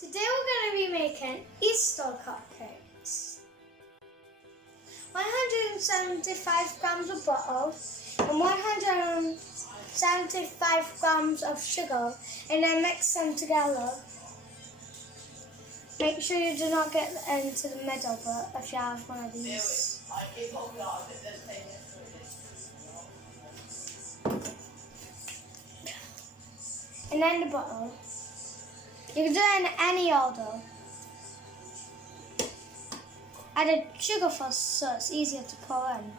Today we're going to be making Easter cupcakes. 175 grams of butter and 175 grams of sugar, and then mix them together. Make sure you do not get into the middle, but if you have one of these. And then the butter. You can do it in any order. Add sugar first so it's easier to pour in.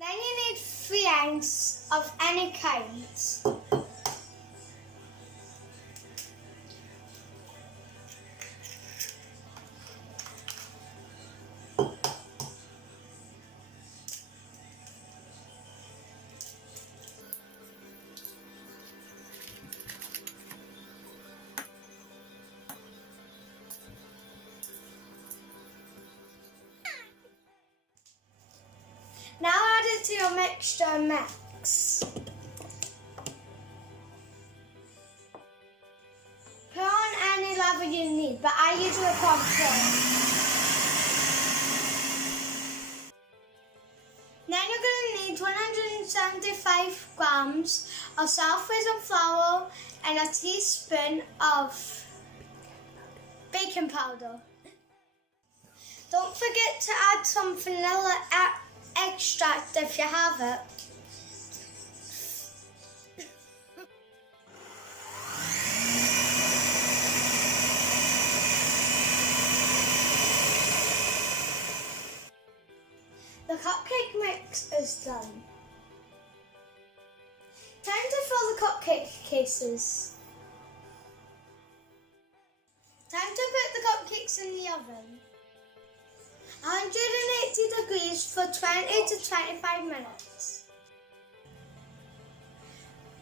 Then you need 3 eggs of any kind. Now add it to your mixture and mix. Put on any level you need, but I usually put on 4. Then you're going to need 175 grams of self-raising flour and a teaspoon of baking powder. Don't forget to add some vanilla extract if you have it. The cupcake mix is done. Time to fill the cupcake cases. Time to put the cupcakes in the oven. 180 degrees for 20 to 25 minutes.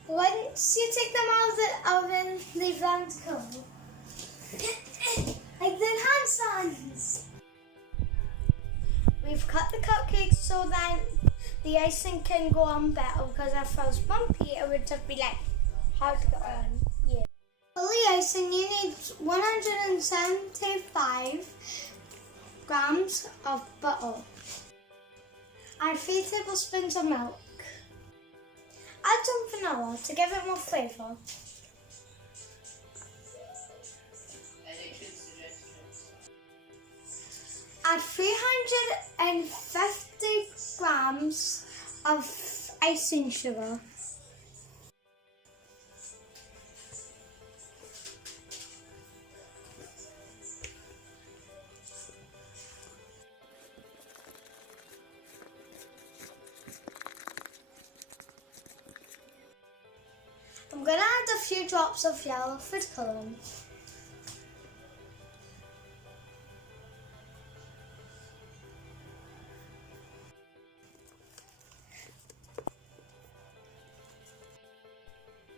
Once you take them out of the oven, leave them to cool. Like the hand signs. We've cut the cupcakes so that the icing can go on better, because if it was bumpy it would just be like hard to get on. Yeah. For the icing you need 175 grams of butter. Add 3 tablespoons of milk. Add some vanilla to give it more flavour. Add 350 grams of icing sugar. I'm going to add a few drops of yellow food colouring.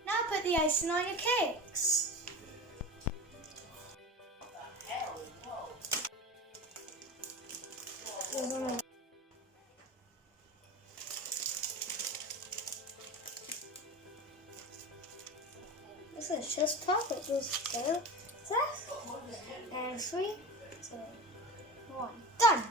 Now put the icing on your cakes. This is just chocolate just there. And 3, 2, 1. Done!